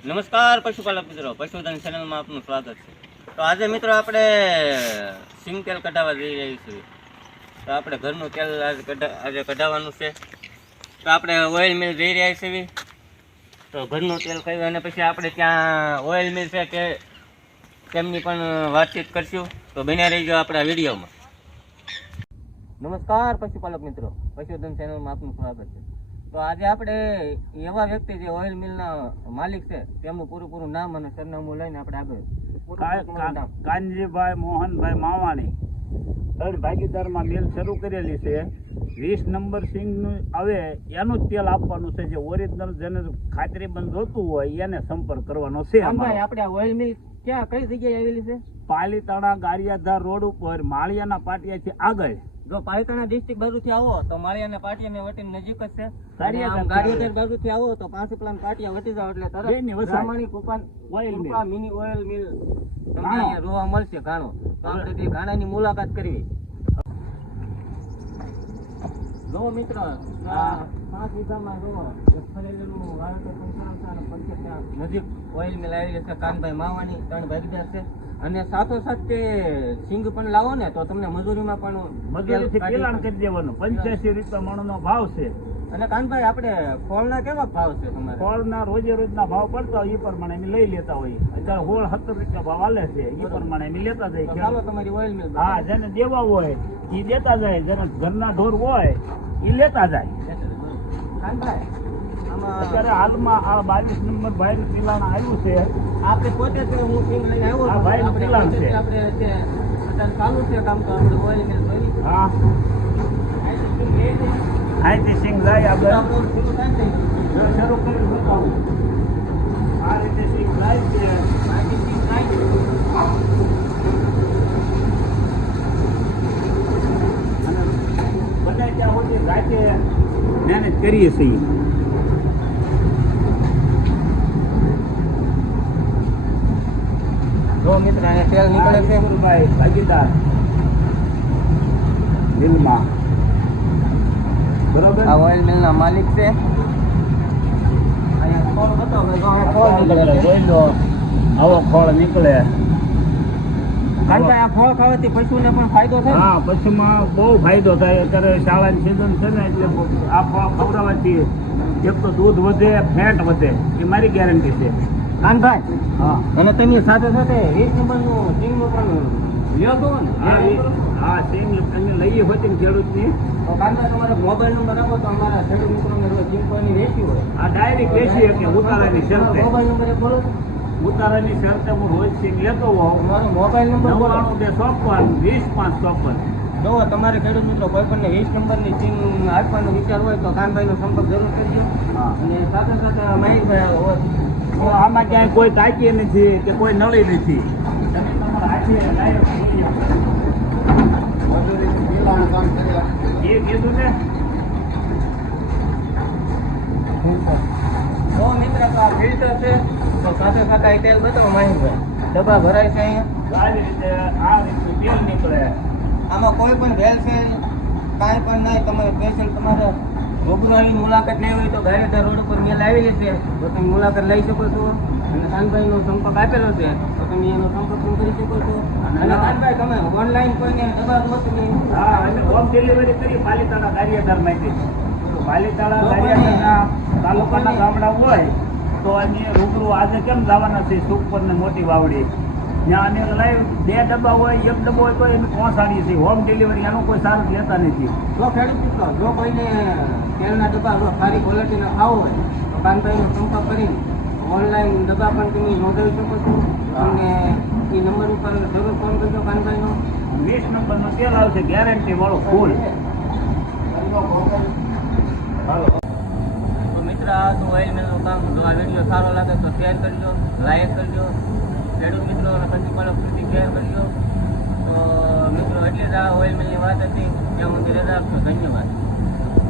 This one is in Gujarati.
નમસ્કાર પશુપાલક મિત્રો, પશુધન ચેનલમાં આપનું સ્વાગત છે. તો આજે મિત્રો આપણે સિંગ તેલ કઢાવવા જઈ રહી છીએ. તો આપણે ઘરનું તેલ આજે આજે કઢાવવાનું છે. તો આપણે ઓઇલ મિલ જઈ રહ્યા છીએ. તો ઘરનું તેલ કહ્યું અને પછી આપણે ત્યાં ઓઇલ મિલ છે કે તેમની પણ વાતચીત કરશું. તો બન્યા રહીજો આપણા વિડીયોમાં. નમસ્કાર પશુપાલક મિત્રો, પશુધન ચેનલમાં આપનું સ્વાગત છે. તો આજે આપણે એવા વ્યક્તિ જે ઓઇલ મિલના માલિક છે તેમનું પૂરું પૂરું નામ અને સરનામું લઈને આપણે આગળ. કાનજીભાઈ મોહનભાઈ માવાણી ત્રણ ભાગીદારમાં મિલ શરૂ કરેલી છે. વીસ નંબર સિંગનું આવે એનું જ તેલ આપવાનું છે. જે ઓરિજિનલ જેને ખાતરી બંધ જોતું હોય એને સંપર્ક કરવાનો છે આપણે ઓઇલ મિલ ક્યાં કઈ જગ્યાએ આવેલી છે? પાલીતાણા ગારિયાધાર રોડ ઉપર માળિયાના પાટિયાથી આગળ જો પાલિતાણા ડિસ્ટ્રિક્ટ બાજુથી આવો તો માળિયાના પાટિયાને વટીને નજીક જ છે અને ગારિયાધાર બાજુથી આવો તો પાંચ પ્લાન પાટિયા વટી જાવ એટલે તરત વસાય. કુપાન ઓઇલ. મિની ઓઇલ મિલ તમને. અહીંયા જોવા મળશે ઘાણો તો આપણે ઘાણાની મુલાકાત કરવી જો મિત્ર પાંચ વીઘામાં જો ફરેલું વાવેતર પણ પંચાવન અને નજીક ઓઇલ મિલ આવેલી છે કાનભાઈ માવાની ત્રણ ભાગીદાર છે અને સાથોસાથ તે સિંગ પણ લાવો ને તો તમને મજૂરીમાં પણ મજૂરીથી પેલાણ કરી દેવાનું. પંચ્યાસી રૂપિયા મણનો ભાવ છે. અને કાનભાઈ આપણે ફળના કેવા ભાવ છે તમારે? ફળના રોજે રોજના ભાવ પડતા હોય એ પ્રમાણે અમે લઈ લેતા હોઈએ અત્યારે હોળ સત્તર રૂપિયા ભાવ આલે છે એ પ્રમાણે અમે લેતા જઈએ ચાલો તમારી ઓઇલ મિલ હા જેને દેવા હોય એ દેતા જાય. જેને ઘરના ઢોર હોય એ લેતા જાય. કાનભાઈ અત્યારે હાલમાં આ બાવીસ નંબર ભાઈ પિલાણ આવ્યું છે. આપણે પોતે હું આવ્યો ભાઈ આપણે પેલા છે. આપણે ચાલુ છે કામ તો આપણે ઓઇલ મિલ હા. અહીંથી સિંગ જાય આપણે શરૂ કરી આ રીતે સિંગ જાય છે. સિંગ મહેનત કરીએ છીએ. જો મિત્ર અહીંયા તેલ નીકળે છે. ભાઈ ભાગીદાર. મિલમાં. બરોબર? આ ઓઇલ મિલના માલિક છે. અહીંયા ખોળ બતાવો ખોળ નીકળે જોઈ લો. આવો ફળ નીકળે. કાનભાઈ આ ફળ ખાવાથી પશુને પણ ફાયદો થાય? હા પશુમાં બહુ ફાયદો થાય. અત્યારે શાળાની સિઝન છે ને એટલે આ ફળ ખવડાવવાથી એક તો દૂધ વધે ફેટ વધે. એ મારી ગેરંટી છે. કાનભાઈ અને તમે સાથે સાથે વીસ નંબરનું સિંગનું પણ લ્યો ને. હા સિંગ લઈએ હોતી ને ખેડૂતની. તો કાનભાઈ તમારો મોબાઈલ નંબર આપો તો અમારા ખેડૂત મિત્રોને સિંગ કોઈની વેચી હોય. આ ડાયરેક્ટ વેચી કે ઉતારાની શરતે. મોબાઈલ નંબર બોલો. ઉતારાની શરતે હું રોજ સિંગ લેતો હોઉં. મારો મોબાઈલ નંબર નવ્વાણું બે ચોપન વીસ પાંચ ચોપન. જો તમારે ખેડૂત મિત્રો કોઈ પણ વીસ નંબરની સીમ આપવાનો વિચાર હોય તો કાનભાઈનો સંપર્ક જરૂર કરજો. અને સાથે સાથે મહેશભાઈ આમાં ક્યાંય કોઈ તાકી નથી કે કોઈ નળી નથી. તમે તમારા હાથે direct જોઈ શકો. એ કીધું ને જો મિત્ર તો આ ફિલ્ટર છે. તો સાથે સાથે આ તેલ બતાવો મહેશભાઈ ડબ્બા ભરાય છે અહીંયા? આવી રીતે આ રીતે તેલ નીકળે. આમાં કોઈ પણ ભેલ છે કાંઈ પણ નહીં તમારે પેશન્ટ તમારે આવી મુલાકાત લેવી હોય તો ગાડીદાર રોડ ઉપર મેલ આવેલી છે. તો તમે મુલાકાત લઈ શકો છો. અને કાનભાઈનો સંપર્ક આપેલો છે. તો તમે એનો સંપર્ક પણ કરી શકો છો. અને કાનભાઈ તમે ઓનલાઈન કોઈને દબાવ તમે હા અમે હોમ ડિલિવરી કરી પાલિતાળા ગારિયાધારમાંથી પાલીતાણા ગારિયાધારના તાલુકાના ગામડા હોય તો અમે રૂબરૂ આજે કેમ જવાના છે સુખપર ને મોટી વાવડી. ત્યાં અમે લાઈવ બે ડબ્બા હોય એક ડબ્બો હોય તો અમે પહોંચાડીએ છીએ હોમ ડિલિવરી એનું કોઈ સારું લેતા નથી. જો ખેડૂત મિત્રો જો કોઈને તેલના ડબ્બા સારી ક્વોલિટીના ખાવો હોય તો કાનભાઈનો સંપર્ક કરીને ઓનલાઈન ડબ્બા પણ તમે નોંધાવી શકો છો. અને એ નંબર ઉપર જરૂર ફોન કરજો કાનભાઈનો વીસ નંબરનો તેલ આવશે ગેરંટી વાળો ફૂલ તો મિત્ર આ તો ઓઇલ મિલનું કામ. જો આ વીડિયો સારો લાગે તો શેર કરજો લાઈક કરજો. ખેડૂત મિત્રો, અને પશુપાલક પ્રતિક્રિયા કરજો તો મિત્રો, એટલે જ આ ઓઇલ મિલની વાત હતી. ત્યાં હું રજા આપશો. ધન્યવાદ.